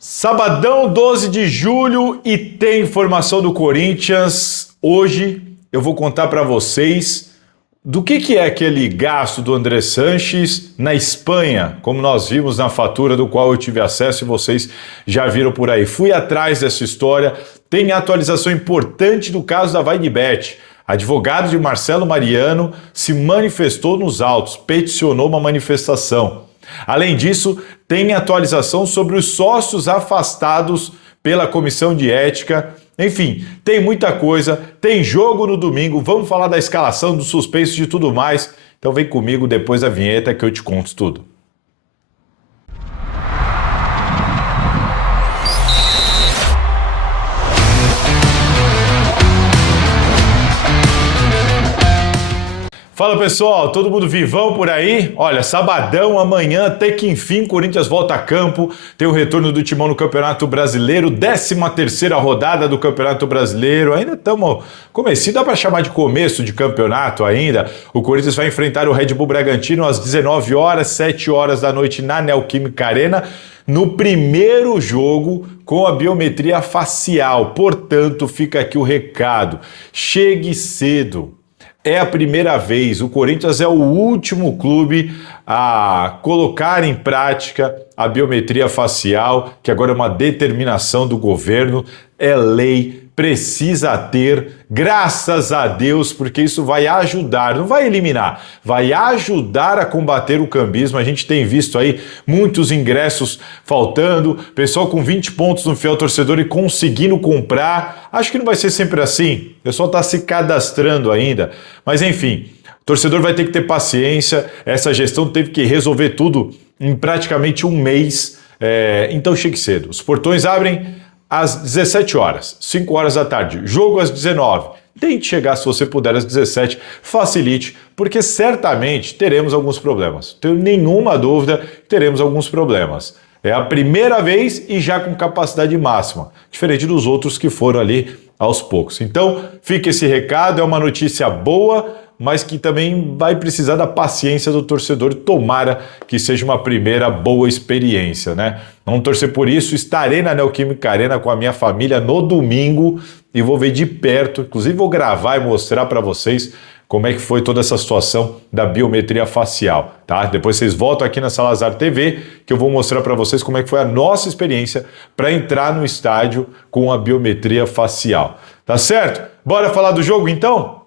Sabadão 12 de julho e tem informação do Corinthians. Hoje eu vou contar para vocês do que é aquele gasto do André Sanches na Espanha, como nós vimos na fatura do qual eu tive acesso e vocês já viram por aí. Fui atrás dessa história, tem atualização importante do caso da VaideBet. Advogado de Marcelo Mariano se manifestou nos autos, peticionou uma manifestação. Além disso, tem atualização sobre os sócios afastados pela Comissão de Ética. Enfim, tem muita coisa, tem jogo no domingo, vamos falar da escalação, dos suspensos e de tudo mais. Então vem comigo depois da vinheta que eu te conto tudo. Fala pessoal, todo mundo vivão por aí? Olha, sabadão, amanhã, até que enfim, Corinthians volta a campo, tem o retorno do Timão no Campeonato Brasileiro, 13ª rodada do Campeonato Brasileiro, ainda estamos comecinho, dá para chamar de começo de campeonato ainda. O Corinthians vai enfrentar o Red Bull Bragantino às 19 horas, 7 horas da noite na Neoquímica Arena, no primeiro jogo com a biometria facial. Portanto, fica aqui o recado, chegue cedo. É a primeira vez, o Corinthians é o último clube a colocar em prática a biometria facial, que agora é uma determinação do governo, é lei, precisa ter, graças a Deus, porque isso vai ajudar, não vai eliminar, vai ajudar a combater o cambismo. A gente tem visto aí muitos ingressos faltando, pessoal com 20 pontos no fiel torcedor e conseguindo comprar. Acho que não vai ser sempre assim, o pessoal está se cadastrando ainda, mas enfim, o torcedor vai ter que ter paciência, essa gestão teve que resolver tudo em praticamente um mês, então chegue cedo. Os portões abrem às 17 horas, 5 horas da tarde, jogo às 19. Tente chegar, se você puder, às 17, facilite, porque certamente teremos alguns problemas. Não tenho nenhuma dúvida que teremos alguns problemas. É a primeira vez e já com capacidade máxima, diferente dos outros que foram ali aos poucos. Então, fica esse recado, é uma notícia boa, mas que também vai precisar da paciência do torcedor. Tomara que seja uma primeira boa experiência, né? Vamos torcer por isso. Estarei na Neoquímica Arena com a minha família no domingo e vou ver de perto, inclusive vou gravar e mostrar para vocês como é que foi toda essa situação da biometria facial, tá? Depois vocês voltam aqui na Salazar TV, que eu vou mostrar para vocês como é que foi a nossa experiência para entrar no estádio com a biometria facial. Tá certo? Bora falar do jogo então?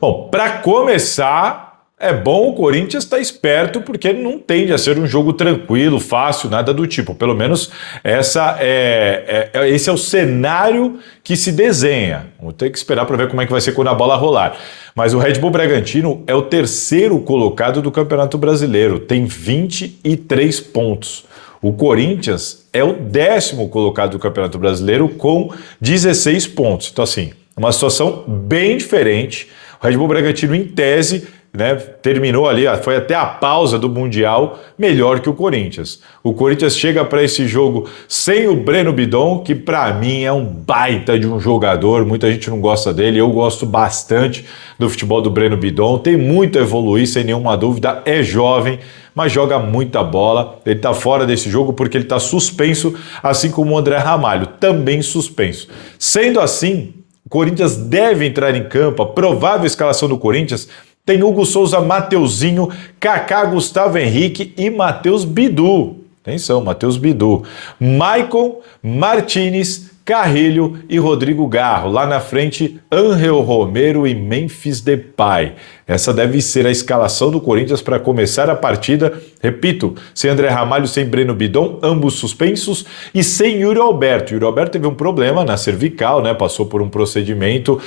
Bom, para começar, é bom o Corinthians estar esperto, porque não tende a ser um jogo tranquilo, fácil, nada do tipo. Pelo menos esse é o cenário que se desenha. Vamos ter que esperar para ver como é que vai ser quando a bola rolar. Mas o Red Bull Bragantino é o terceiro colocado do Campeonato Brasileiro, tem 23 pontos. O Corinthians é o 10º colocado do Campeonato Brasileiro com 16 pontos. Então, assim, uma situação bem diferente. O Red Bull Bragantino, em tese, né, terminou ali, foi até a pausa do Mundial, melhor que o Corinthians. O Corinthians chega para esse jogo sem o Breno Bidon, que para mim é um baita de um jogador, muita gente não gosta dele, eu gosto bastante do futebol do Breno Bidon, tem muito a evoluir, sem nenhuma dúvida, é jovem, mas joga muita bola. Ele está fora desse jogo porque ele está suspenso, assim como o André Ramalho, também suspenso. Sendo assim, o Corinthians deve entrar em campo. A provável escalação do Corinthians tem Hugo Souza, Mateuzinho, Kaká, Gustavo Henrique e Matheus Bidu. Atenção, Matheus Bidu. Maicon, Martínez, Carrilho e Rodrigo Garro. Lá na frente, Ángel Romero e Memphis Depay. Essa deve ser a escalação do Corinthians para começar a partida. Repito, sem André Ramalho, sem Breno Bidon, ambos suspensos, e sem Yuri Alberto. Yuri Alberto teve um problema na cervical, né? Passou por um procedimento,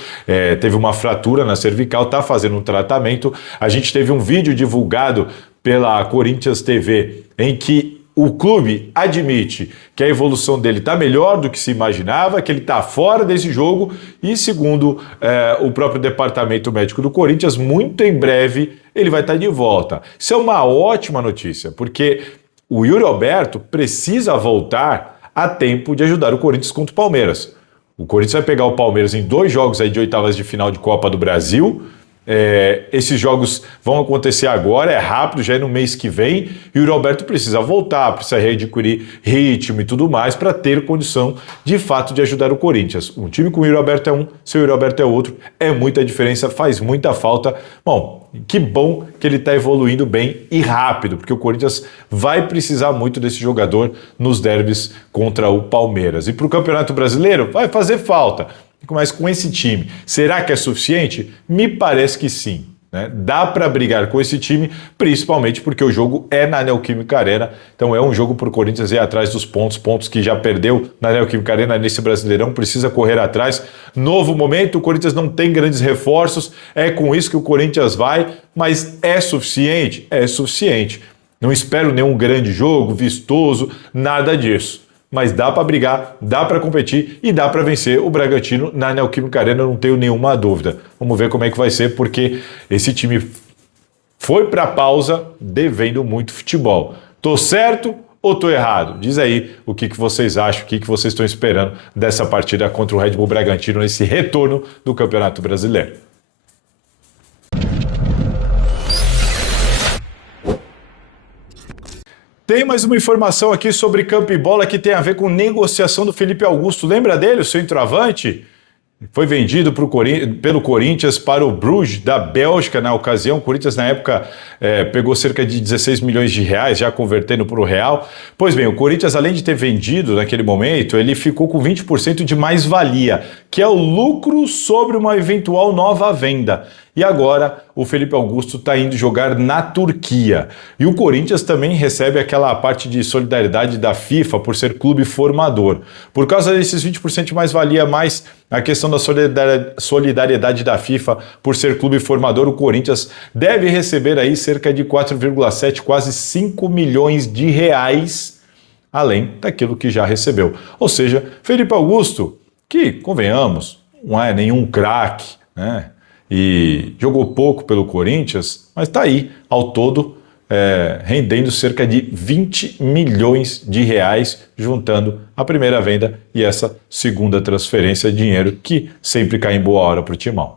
teve uma fratura na cervical, está fazendo um tratamento. A gente teve um vídeo divulgado pela Corinthians TV em que o clube admite que a evolução dele está melhor do que se imaginava, que ele está fora desse jogo e, segundo o próprio departamento médico do Corinthians, muito em breve ele vai estar de volta. Isso é uma ótima notícia, porque o Yuri Alberto precisa voltar a tempo de ajudar o Corinthians contra o Palmeiras. O Corinthians vai pegar o Palmeiras em 2 jogos aí de oitavas de final de Copa do Brasil Esses jogos vão acontecer agora, é rápido, já é no mês que vem, e o Yuri Alberto precisa voltar, precisa readquirir ritmo e tudo mais para ter condição de fato de ajudar o Corinthians. Um time com o Yuri Alberto é um, seu Yuri Alberto é outro, é muita diferença, faz muita falta. Bom, que bom que ele está evoluindo bem e rápido, porque o Corinthians vai precisar muito desse jogador nos derbys contra o Palmeiras. E para o Campeonato Brasileiro vai fazer falta. Mas com esse time, será que é suficiente? Me parece que sim. Né? Dá para brigar com esse time, principalmente porque o jogo é na Neoquímica Arena. Então é um jogo para o Corinthians ir atrás dos pontos que já perdeu na Neoquímica Arena nesse Brasileirão, precisa correr atrás. Novo momento, o Corinthians não tem grandes reforços, é com isso que o Corinthians vai, mas é suficiente? É suficiente. Não espero nenhum grande jogo, vistoso, nada disso. Mas dá para brigar, dá para competir e dá para vencer o Bragantino na Neoquímica Arena, não tenho nenhuma dúvida. Vamos ver como é que vai ser, porque esse time foi para a pausa devendo muito futebol. Tô certo ou tô errado? Diz aí o que vocês acham, o que vocês estão esperando dessa partida contra o Red Bull Bragantino nesse retorno do Campeonato Brasileiro. Tem mais uma informação aqui sobre campo e bola que tem a ver com negociação do Felipe Augusto. Lembra dele, o centroavante? Foi vendido pelo Corinthians para o Bruges da Bélgica na ocasião. O Corinthians, na época, pegou cerca de 16 milhões de reais, já convertendo para o real. Pois bem, o Corinthians, além de ter vendido naquele momento, ele ficou com 20% de mais-valia, que é o lucro sobre uma eventual nova venda. E agora o Felipe Augusto está indo jogar na Turquia. E o Corinthians também recebe aquela parte de solidariedade da FIFA por ser clube formador. Por causa desses 20% de mais-valia, mais a questão da solidariedade da FIFA por ser clube formador, o Corinthians deve receber aí cerca de 4,7, quase 5 milhões de reais, além daquilo que já recebeu. Ou seja, Felipe Augusto, que, convenhamos, não é nenhum craque, né? E jogou pouco pelo Corinthians, mas está aí, ao todo, rendendo cerca de 20 milhões de reais, juntando a primeira venda e essa segunda transferência, dinheiro que sempre cai em boa hora para o Timão.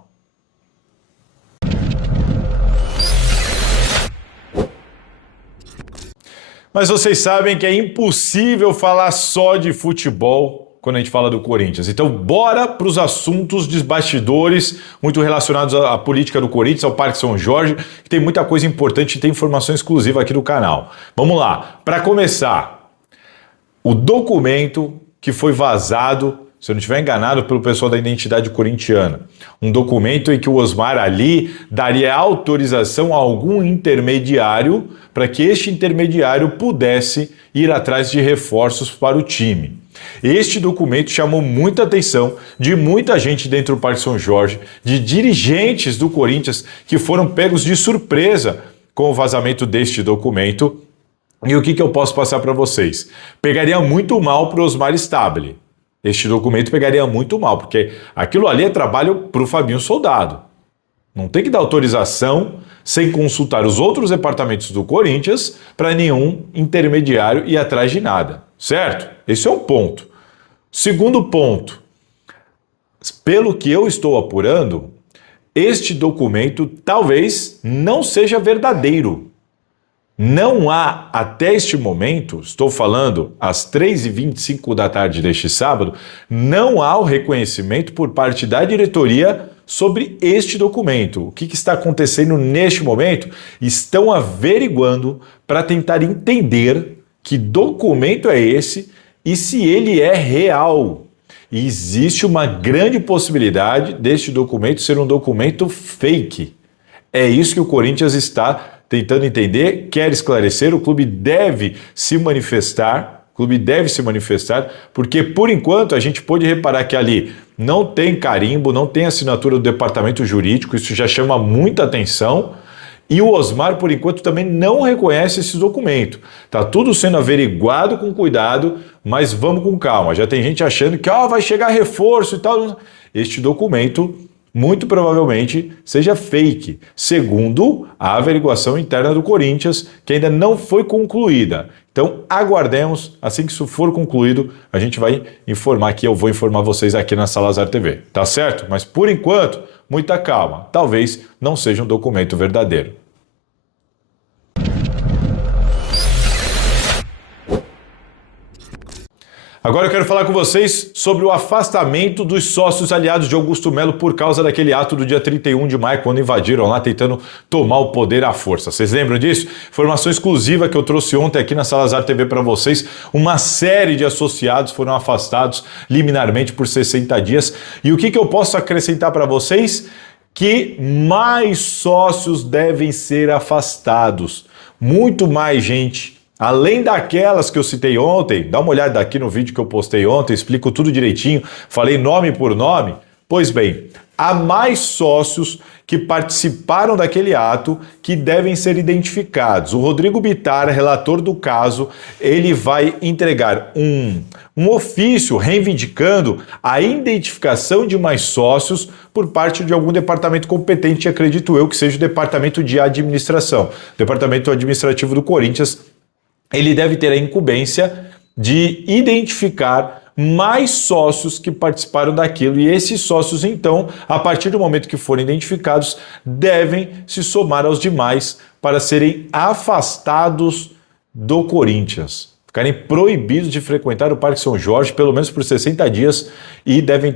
Mas vocês sabem que é impossível falar só de futebol quando a gente fala do Corinthians. Então, bora para os assuntos dos bastidores, muito relacionados à política do Corinthians, ao Parque São Jorge, que tem muita coisa importante e tem informação exclusiva aqui no canal. Vamos lá. Para começar, o documento que foi vazado, se eu não estiver enganado, pelo pessoal da Identidade Corintiana. Um documento em que o Osmar ali daria autorização a algum intermediário para que este intermediário pudesse ir atrás de reforços para o time. Este documento chamou muita atenção de muita gente dentro do Parque São Jorge, de dirigentes do Corinthians que foram pegos de surpresa com o vazamento deste documento. E o que eu posso passar para vocês? Pegaria muito mal para o Osmar Stabile. Este documento pegaria muito mal, porque aquilo ali é trabalho para o Fabinho Soldado. Não tem que dar autorização sem consultar os outros departamentos do Corinthians para nenhum intermediário ir atrás de nada, certo? Esse é um ponto. Segundo ponto, pelo que eu estou apurando, este documento talvez não seja verdadeiro. Não há, até este momento, estou falando às 3h25 da tarde deste sábado, não há o reconhecimento por parte da diretoria sobre este documento. O que está acontecendo neste momento? Estão averiguando para tentar entender que documento é esse e se ele é real. E existe uma grande possibilidade deste documento ser um documento fake. É isso que o Corinthians está tentando entender, quer esclarecer, o clube deve se manifestar, porque por enquanto a gente pode reparar que ali não tem carimbo, não tem assinatura do departamento jurídico, isso já chama muita atenção, e o Osmar, por enquanto, também não reconhece esse documento. Está tudo sendo averiguado com cuidado, mas vamos com calma. Já tem gente achando que vai chegar reforço e tal. Este documento muito provavelmente seja fake, segundo a averiguação interna do Corinthians, que ainda não foi concluída. Então, aguardemos, assim que isso for concluído, a gente vai informar aqui, eu vou informar vocês aqui na Salazar TV, tá certo? Mas, por enquanto, muita calma. Talvez não seja um documento verdadeiro. Agora eu quero falar com vocês sobre o afastamento dos sócios aliados de Augusto Melo por causa daquele ato do dia 31 de maio, quando invadiram lá tentando tomar o poder à força. Vocês lembram disso? Informação exclusiva que eu trouxe ontem aqui na Salazar TV para vocês. Uma série de associados foram afastados liminarmente por 60 dias. E o que eu posso acrescentar para vocês? Que mais sócios devem ser afastados. Muito mais gente. Além daquelas que eu citei ontem, dá uma olhada aqui no vídeo que eu postei ontem, explico tudo direitinho, falei nome por nome. Pois bem, há mais sócios que participaram daquele ato que devem ser identificados. O Rodrigo Bittar, relator do caso, ele vai entregar um ofício reivindicando a identificação de mais sócios por parte de algum departamento competente, acredito eu que seja o departamento de administração, departamento administrativo do Corinthians. Ele deve ter a incumbência de identificar mais sócios que participaram daquilo e esses sócios, então, a partir do momento que forem identificados, devem se somar aos demais para serem afastados do Corinthians, ficarem proibidos de frequentar o Parque São Jorge, pelo menos por 60 dias, e devem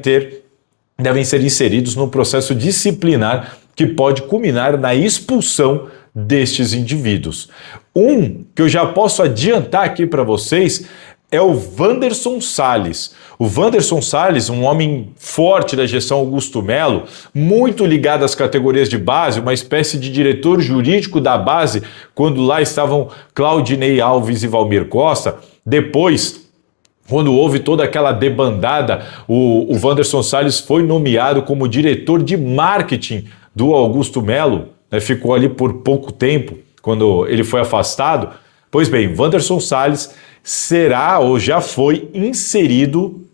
ser inseridos no processo disciplinar que pode culminar na expulsão destes indivíduos. Um que eu já posso adiantar aqui para vocês é o Wanderson Salles. O Wanderson Salles, um homem forte da gestão Augusto Melo, muito ligado às categorias de base, uma espécie de diretor jurídico da base, quando lá estavam Claudinei Alves e Valmir Costa. Depois, quando houve toda aquela debandada, o Wanderson Salles foi nomeado como diretor de marketing do Augusto Melo, né? Ficou ali por pouco tempo, quando ele foi afastado. Pois bem, Wanderson Salles será ou já foi inserido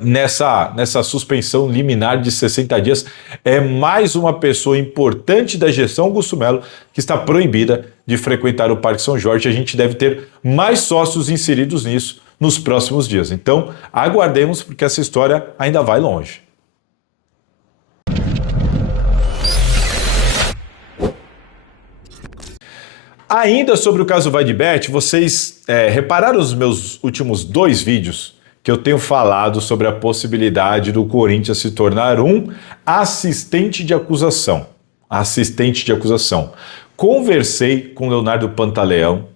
nessa suspensão liminar de 60 dias. É mais uma pessoa importante da gestão Augusto Melo que está proibida de frequentar o Parque São Jorge. A gente deve ter mais sócios inseridos nisso nos próximos dias. Então, aguardemos, porque essa história ainda vai longe. Ainda sobre o caso Vaidbet, vocês repararam nos meus últimos 2 vídeos que eu tenho falado sobre a possibilidade do Corinthians se tornar um assistente de acusação. Assistente de acusação. Conversei com Leonardo Pantaleão,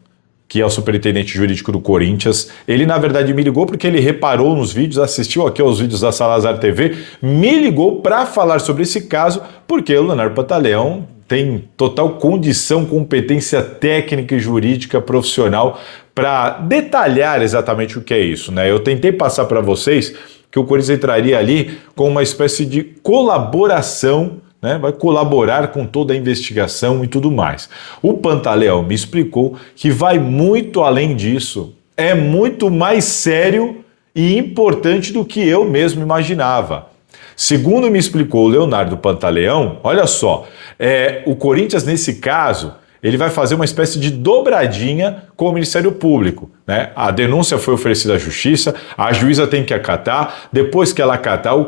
que é o superintendente jurídico do Corinthians. Ele, na verdade, me ligou porque ele reparou nos vídeos, assistiu aqui aos vídeos da Salazar TV, me ligou para falar sobre esse caso, porque o Leonardo Pantaleão tem total condição, competência técnica e jurídica profissional para detalhar exatamente o que é isso, né? Eu tentei passar para vocês que o Corinthians entraria ali com uma espécie de colaboração, né? Vai colaborar com toda a investigação e tudo mais. O Pantaleão me explicou que vai muito além disso, é muito mais sério e importante do que eu mesmo imaginava. Segundo me explicou o Leonardo Pantaleão, olha só, o Corinthians nesse caso, ele vai fazer uma espécie de dobradinha com o Ministério Público, né? A denúncia foi oferecida à Justiça, a juíza tem que acatar, depois que ela acatar, o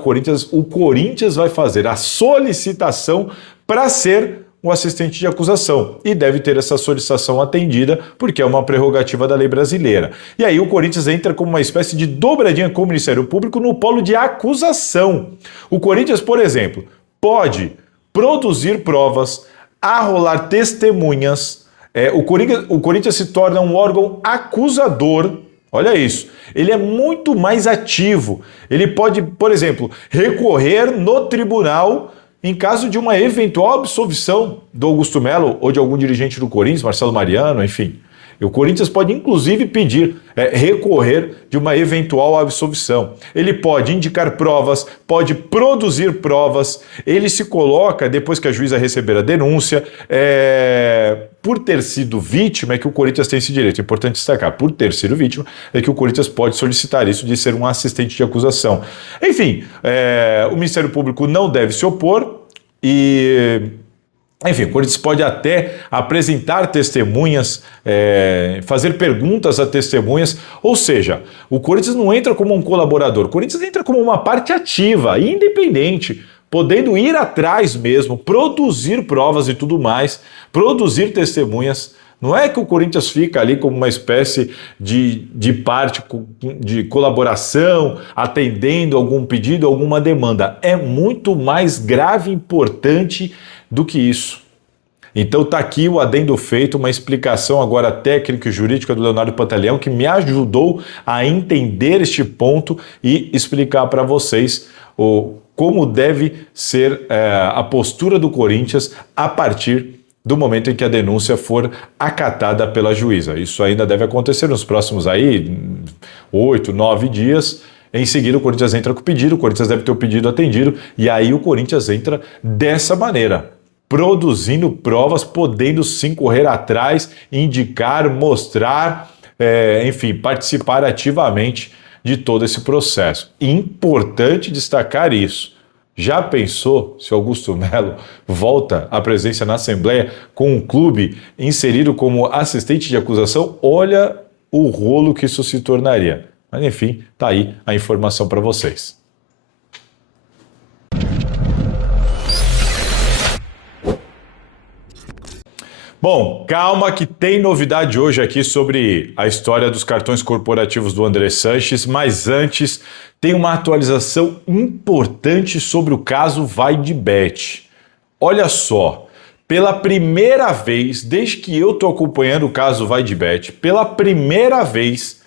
Corinthians vai fazer a solicitação para ser um assistente de acusação e deve ter essa solicitação atendida porque é uma prerrogativa da lei brasileira. E aí o Corinthians entra como uma espécie de dobradinha com o Ministério Público no polo de acusação. O Corinthians, por exemplo, pode produzir provas, arrolar testemunhas. O Corinthians se torna um órgão acusador. Olha isso, ele é muito mais ativo. Ele pode, por exemplo, recorrer no tribunal em caso de uma eventual absolvição do Augusto Melo ou de algum dirigente do Corinthians, Marcelo Mariano, enfim. E o Corinthians pode, inclusive, pedir, recorrer de uma eventual absolvição. Ele pode indicar provas, pode produzir provas, ele se coloca, depois que a juíza receber a denúncia, por ter sido vítima, é que o Corinthians tem esse direito. É importante destacar, por ter sido vítima, é que o Corinthians pode solicitar isso de ser um assistente de acusação. Enfim, o Ministério Público não deve se opor e... Enfim, o Corinthians pode até apresentar testemunhas, fazer perguntas a testemunhas, ou seja, o Corinthians não entra como um colaborador, o Corinthians entra como uma parte ativa, independente, podendo ir atrás mesmo, produzir provas e tudo mais, produzir testemunhas. Não é que o Corinthians fica ali como uma espécie de parte de colaboração, atendendo algum pedido, alguma demanda. É muito mais grave e importante do que isso. Então está aqui o adendo feito, uma explicação agora técnica e jurídica do Leonardo Pantaleão, que me ajudou a entender este ponto e explicar para vocês como deve ser a postura do Corinthians a partir do momento em que a denúncia for acatada pela juíza. Isso ainda deve acontecer nos próximos 8, 9 dias. Em seguida o Corinthians entra com o pedido, o Corinthians deve ter o pedido atendido, e aí o Corinthians entra dessa maneira, produzindo provas, podendo sim correr atrás, indicar, mostrar, enfim, participar ativamente de todo esse processo. Importante destacar isso. Já pensou se Augusto Melo volta à presença na Assembleia com um clube inserido como assistente de acusação? Olha o rolo que isso se tornaria. Mas enfim, tá aí a informação para vocês. Bom, calma que tem novidade hoje aqui sobre a história dos cartões corporativos do André Sanches, mas antes tem uma atualização importante sobre o caso VaideBet. Olha só, pela primeira vez, desde que eu estou acompanhando o caso VaideBet, pela primeira vez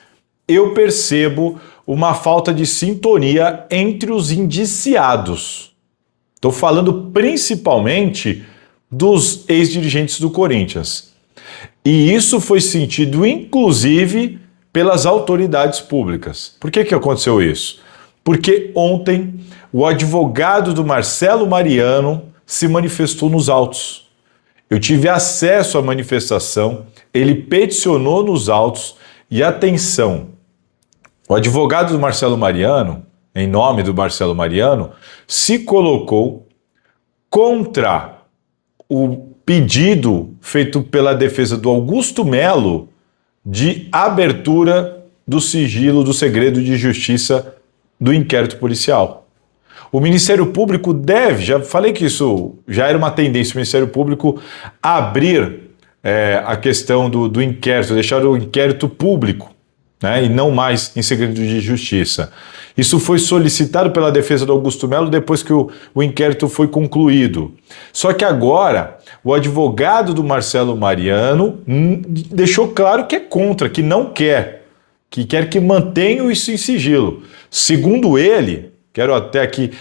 eu percebo uma falta de sintonia entre os indiciados. Estou falando principalmente dos ex-dirigentes do Corinthians. E isso foi sentido, inclusive, pelas autoridades públicas. Por que aconteceu isso? Porque ontem o advogado do Marcelo Mariano se manifestou nos autos. Eu tive acesso à manifestação, ele peticionou nos autos e, atenção, o advogado do Marcelo Mariano, em nome do Marcelo Mariano, se colocou contra o pedido feito pela defesa do Augusto Melo de abertura do sigilo do segredo de justiça do inquérito policial. O Ministério Público deve, já falei que isso já era uma tendência, o Ministério Público abrir a questão do inquérito, deixar o inquérito público, né, e não mais em segredo de justiça. Isso foi solicitado pela defesa do Augusto Melo depois que o inquérito foi concluído. Só que agora, o advogado do Marcelo Mariano deixou claro que é contra, que não quer, que quer que mantenha isso em sigilo. Segundo ele, quero até aqui,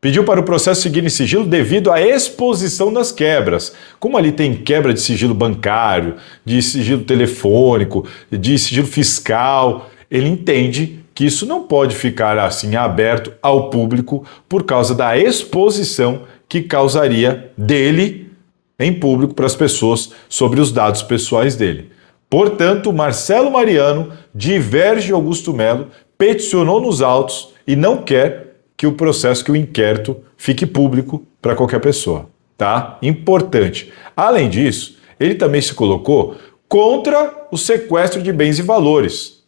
pediu para o processo seguir em sigilo devido à exposição das quebras. Como ali tem quebra de sigilo bancário, de sigilo telefônico, de sigilo fiscal, ele entende que isso não pode ficar assim aberto ao público por causa da exposição que causaria dele em público para as pessoas sobre os dados pessoais dele. Portanto, Marcelo Mariano diverge de Augusto Melo, peticionou nos autos e não quer que o processo, que o inquérito fique público para qualquer pessoa, tá? Importante. Além disso, ele também se colocou contra o sequestro de bens e valores,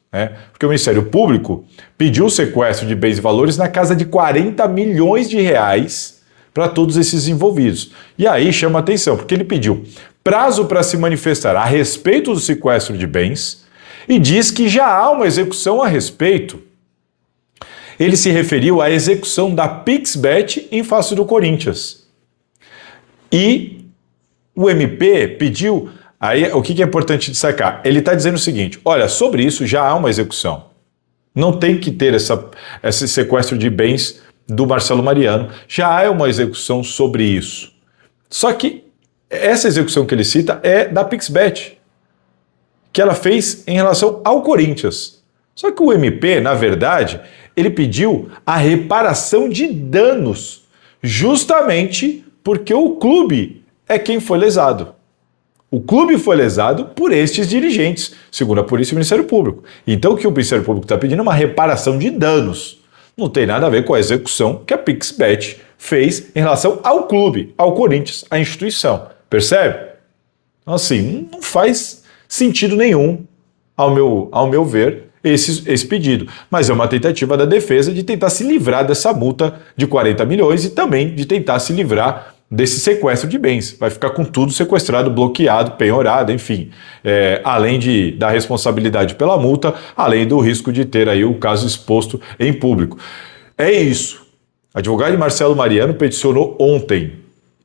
porque o Ministério Público pediu o sequestro de bens e valores na casa de 40 milhões de reais para todos esses envolvidos. E aí chama atenção, porque ele pediu prazo para se manifestar a respeito do sequestro de bens e diz que já há uma execução a respeito. Ele se referiu à execução da PixBet em face do Corinthians. E o MP pediu. Aí, o que é importante destacar? Ele está dizendo o seguinte, olha, sobre isso já há uma execução. Não tem que ter esse sequestro de bens do Marcelo Mariano. Já há uma execução sobre isso. Só que essa execução que ele cita é da PixBet, que ela fez em relação ao Corinthians. Só que o MP, na verdade, ele pediu a reparação de danos, justamente porque o clube é quem foi lesado. O clube foi lesado por estes dirigentes, segundo a Polícia e o Ministério Público. Então o que o Ministério Público está pedindo é uma reparação de danos. Não tem nada a ver com a execução que a PixBet fez em relação ao clube, ao Corinthians, à instituição. Percebe? Então, assim, não faz sentido nenhum, ao meu ver, esse pedido. Mas é uma tentativa da defesa de tentar se livrar dessa multa de 40 milhões e também de tentar se livrar desse sequestro de bens. Vai ficar com tudo sequestrado, bloqueado, penhorado, enfim. Além da responsabilidade pela multa, além do risco de ter aí o caso exposto em público. É isso. O advogado Marcelo Mariano peticionou ontem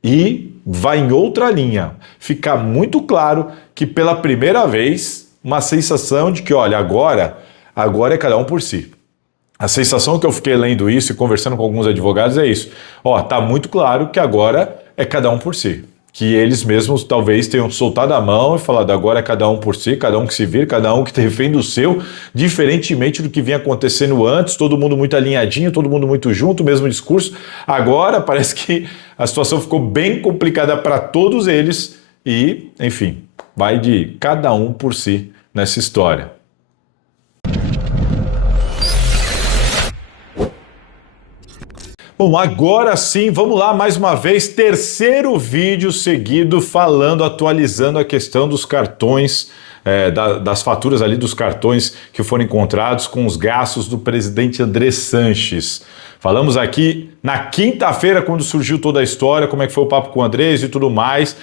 e vai em outra linha. Fica muito claro que pela primeira vez, uma sensação de que, olha, agora é cada um por si. A sensação que eu fiquei lendo isso e conversando com alguns advogados é isso. Tá muito claro que agora é cada um por si. Que eles mesmos talvez tenham soltado a mão e falado agora é cada um por si, cada um que se vira, cada um que defende o seu, diferentemente do que vinha acontecendo antes, todo mundo muito alinhadinho, todo mundo muito junto, mesmo discurso. Agora parece que a situação ficou bem complicada para todos eles e, enfim, vai de cada um por si nessa história. Bom, agora sim, vamos lá mais uma vez, terceiro vídeo seguido atualizando a questão dos cartões, das faturas ali dos cartões que foram encontrados com os gastos do presidente André Sanches. Falamos aqui na quinta-feira, quando surgiu toda a história, como é que foi o papo com o Andrés e tudo mais,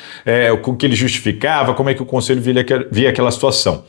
o que ele justificava, como é que o conselho via aquela situação.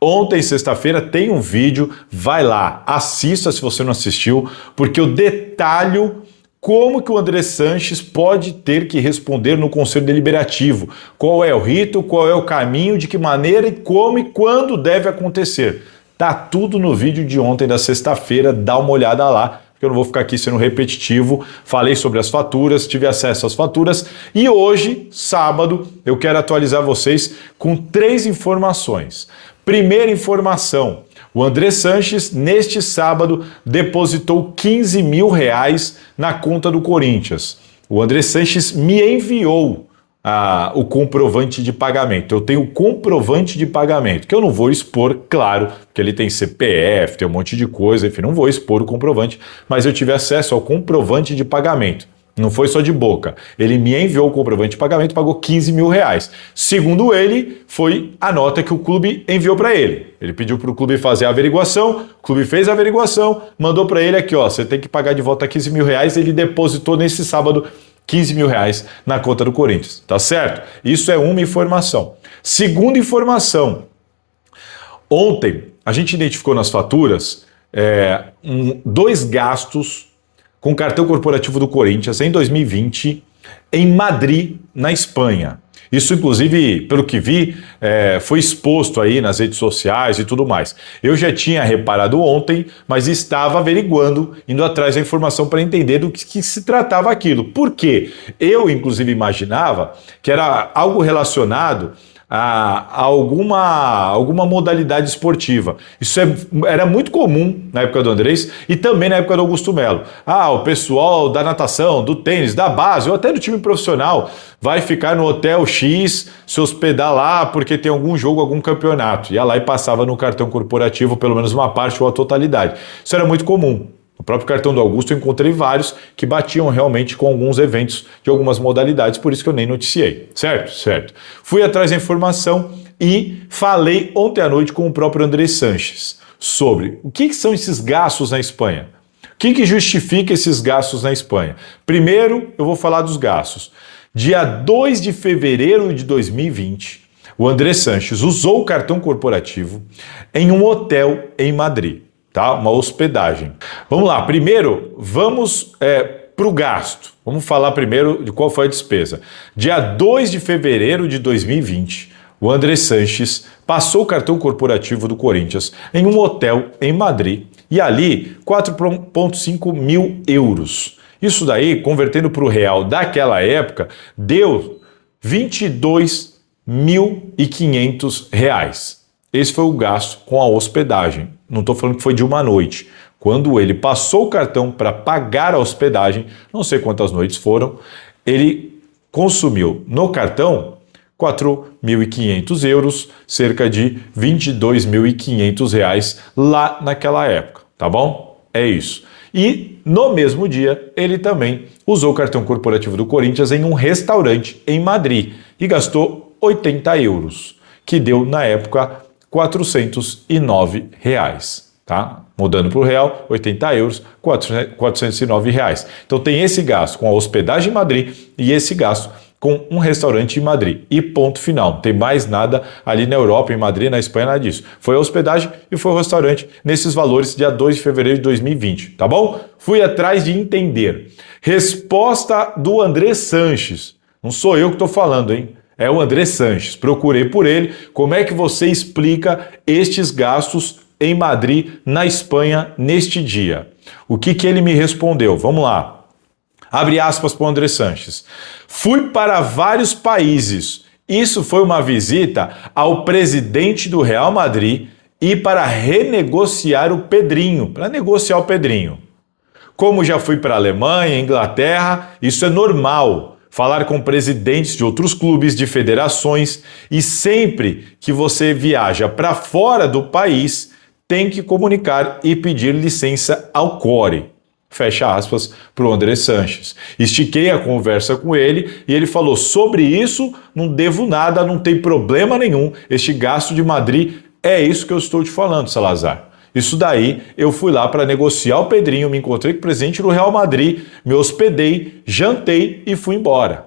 Ontem, sexta-feira, tem um vídeo, vai lá, assista se você não assistiu, porque eu detalho como que o André Sanches pode ter que responder no Conselho Deliberativo. Qual é o rito, qual é o caminho, de que maneira e como e quando deve acontecer. Tá tudo no vídeo de ontem, da sexta-feira, dá uma olhada lá, porque eu não vou ficar aqui sendo repetitivo. Falei sobre as faturas, tive acesso às faturas e hoje, sábado, eu quero atualizar vocês com 3 informações. Primeira informação. O André Sanches, neste sábado, depositou 15 mil reais na conta do Corinthians. O André Sanches me enviou o comprovante de pagamento. Eu tenho o comprovante de pagamento, que eu não vou expor, claro, porque ele tem CPF, tem um monte de coisa, enfim, não vou expor o comprovante, mas eu tive acesso ao comprovante de pagamento. Não foi só de boca. Ele me enviou o comprovante de pagamento, pagou 15 mil reais. Segundo ele, foi a nota que o clube enviou para ele. Ele pediu para o clube fazer a averiguação, o clube fez a averiguação, mandou para ele aqui, você tem que pagar de volta 15 mil reais. Ele depositou nesse sábado 15 mil reais na conta do Corinthians, tá certo? Isso é uma informação. Segunda informação, ontem a gente identificou nas faturas 2 gastos com cartão corporativo do Corinthians em 2020 em Madrid, na Espanha. Isso, inclusive, pelo que vi, foi exposto aí nas redes sociais e tudo mais. Eu já tinha reparado ontem, mas estava averiguando, indo atrás da informação para entender do que se tratava aquilo. Por quê? Eu, inclusive, imaginava que era algo relacionado a alguma modalidade esportiva. Isso era muito comum na época do Andrés e também na época do Augusto Melo. O pessoal da natação, do tênis, da base ou até do time profissional vai ficar no hotel X, se hospedar lá porque tem algum jogo, algum campeonato. Ia lá e passava no cartão corporativo pelo menos uma parte ou a totalidade. Isso era muito comum. No próprio cartão do Augusto eu encontrei vários que batiam realmente com alguns eventos de algumas modalidades, por isso que eu nem noticiei, certo? Certo. Fui atrás da informação e falei ontem à noite com o próprio André Sanches sobre o que são esses gastos na Espanha. O que justifica esses gastos na Espanha? Primeiro, eu vou falar dos gastos. Dia 2 de fevereiro de 2020, o André Sanches usou o cartão corporativo em um hotel em Madrid. Tá? Uma hospedagem. Vamos lá, primeiro vamos para o gasto. Vamos falar primeiro de qual foi a despesa. Dia 2 de fevereiro de 2020, o André Sanches passou o cartão corporativo do Corinthians em um hotel em Madrid e ali 4,5 mil euros. Isso daí, convertendo para o real daquela época, deu 22.500 reais. Esse foi o gasto com a hospedagem. Não estou falando que foi de uma noite. Quando ele passou o cartão para pagar a hospedagem, não sei quantas noites foram, ele consumiu no cartão 4.500 euros, cerca de 22.500 reais lá naquela época, tá bom? É isso. E no mesmo dia, ele também usou o cartão corporativo do Corinthians em um restaurante em Madrid e gastou 80 euros, que deu na época 409 reais. tá? Mudando para o real, 80 euros, 409 reais. Então tem esse gasto com a hospedagem em Madrid e esse gasto com um restaurante em Madrid. E ponto final. Não tem mais nada ali na Europa, em Madrid, na Espanha, nada disso. Foi a hospedagem e foi o restaurante nesses valores dia 2 de fevereiro de 2020, tá bom? Fui atrás de entender. Resposta do André Sanches. Não sou eu que estou falando, hein? É o André Sanches. Procurei por ele. Como é que você explica estes gastos em Madrid, na Espanha, neste dia? O que ele me respondeu? Vamos lá. Abre aspas para o André Sanches. Fui para vários países. Isso foi uma visita ao presidente do Real Madrid e para renegociar o Pedrinho, para negociar o Pedrinho. Como já fui para a Alemanha, Inglaterra, isso é normal. Falar com presidentes de outros clubes, de federações, e sempre que você viaja para fora do país, tem que comunicar e pedir licença ao CORE. Fecha aspas para o André Sanches. Estiquei a conversa com ele e ele falou: sobre isso não devo nada, não tem problema nenhum. Este gasto de Madrid é isso que eu estou te falando, Salazar. Isso daí, eu fui lá para negociar o Pedrinho, me encontrei com o presidente do Real Madrid, me hospedei, jantei e fui embora.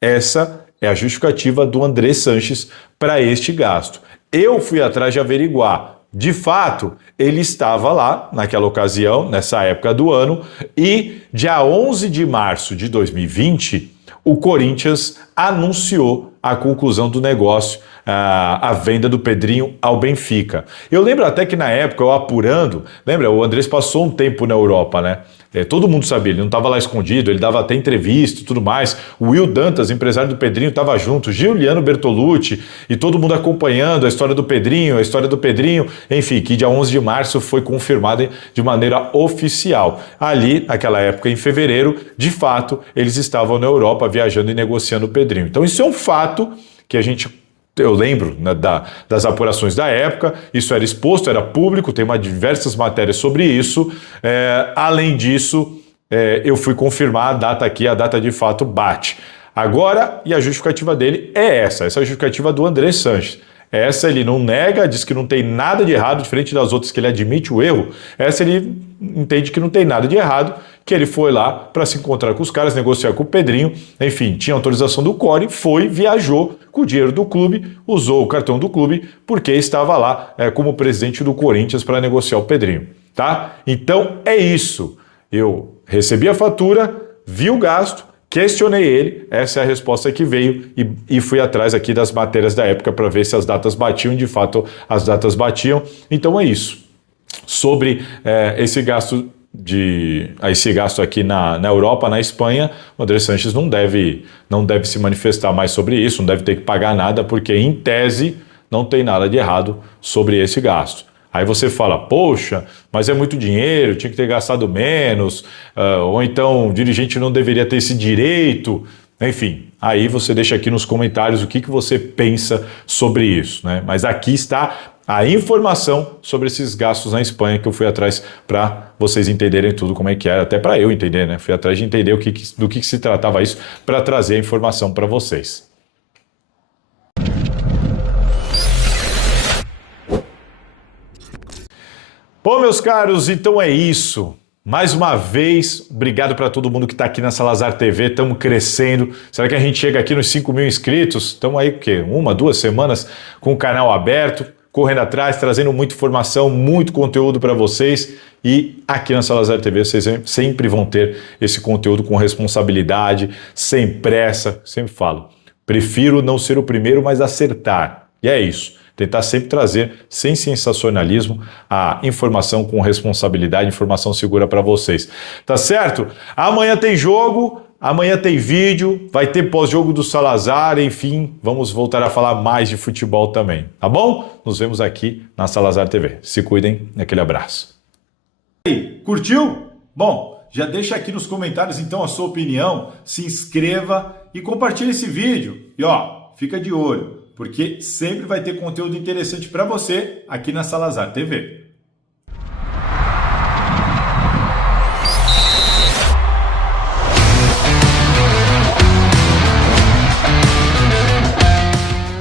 Essa é a justificativa do André Sanches para este gasto. Eu fui atrás de averiguar. De fato, ele estava lá naquela ocasião, nessa época do ano, e dia 11 de março de 2020, o Corinthians anunciou a conclusão do negócio, a venda do Pedrinho ao Benfica. Eu lembro até que na época, eu apurando, lembra, o Andrés passou um tempo na Europa, né? Todo mundo sabia, ele não estava lá escondido, ele dava até entrevista e tudo mais. O Will Dantas, empresário do Pedrinho, estava junto, Giuliano Bertolucci e todo mundo acompanhando a história do Pedrinho, enfim, que dia 11 de março foi confirmada de maneira oficial. Ali, naquela época, em fevereiro, de fato, eles estavam na Europa viajando e negociando o Pedrinho. Então isso é um fato que eu lembro, né, das apurações da época, isso era exposto, era público, tem diversas matérias sobre isso. Além disso, eu fui confirmar a data aqui, a data de fato bate. Agora, e a justificativa dele é essa é a justificativa do André Sanches. Essa ele não nega, diz que não tem nada de errado, diferente das outras que ele admite o erro. Essa ele entende que não tem nada de errado, que ele foi lá para se encontrar com os caras, negociar com o Pedrinho, enfim, tinha autorização do CORE, foi, viajou com o dinheiro do clube, usou o cartão do clube, porque estava lá como presidente do Corinthians para negociar o Pedrinho, tá? Então é isso. Eu recebi a fatura, vi o gasto, questionei ele, essa é a resposta que veio e fui atrás aqui das matérias da época para ver se as datas batiam, de fato as datas batiam. Então é isso. Sobre esse gasto aqui na Europa, na Espanha, o André Sanches não deve se manifestar mais sobre isso, não deve ter que pagar nada, porque em tese não tem nada de errado sobre esse gasto. Aí você fala, poxa, mas é muito dinheiro, tinha que ter gastado menos, ou então o dirigente não deveria ter esse direito. Enfim, aí você deixa aqui nos comentários o que você pensa sobre isso, né? Mas aqui está a informação sobre esses gastos na Espanha que eu fui atrás para vocês entenderem tudo como é que era, até para eu entender, né? Fui atrás de entender do que se tratava isso para trazer a informação para vocês. Bom, meus caros, então é isso. Mais uma vez, obrigado para todo mundo que está aqui na Salazar TV, estamos crescendo. Será que a gente chega aqui nos 5 mil inscritos? Estamos aí, o quê? 1, 2 semanas com o canal aberto, correndo atrás, trazendo muita informação, muito conteúdo para vocês. E aqui na Salazar TV vocês sempre vão ter esse conteúdo com responsabilidade, sem pressa. Sempre falo, prefiro não ser o primeiro, mas acertar. E é isso. Tentar sempre trazer, sem sensacionalismo, a informação com responsabilidade, informação segura para vocês. Tá certo? Amanhã tem jogo, amanhã tem vídeo, vai ter pós-jogo do Salazar, enfim, vamos voltar a falar mais de futebol também, tá bom? Nos vemos aqui na Salazar TV. Se cuidem, aquele abraço. E aí, curtiu? Bom, já deixa aqui nos comentários então a sua opinião, se inscreva e compartilhe esse vídeo. E ó, fica de olho, porque sempre vai ter conteúdo interessante para você aqui na Salazar TV.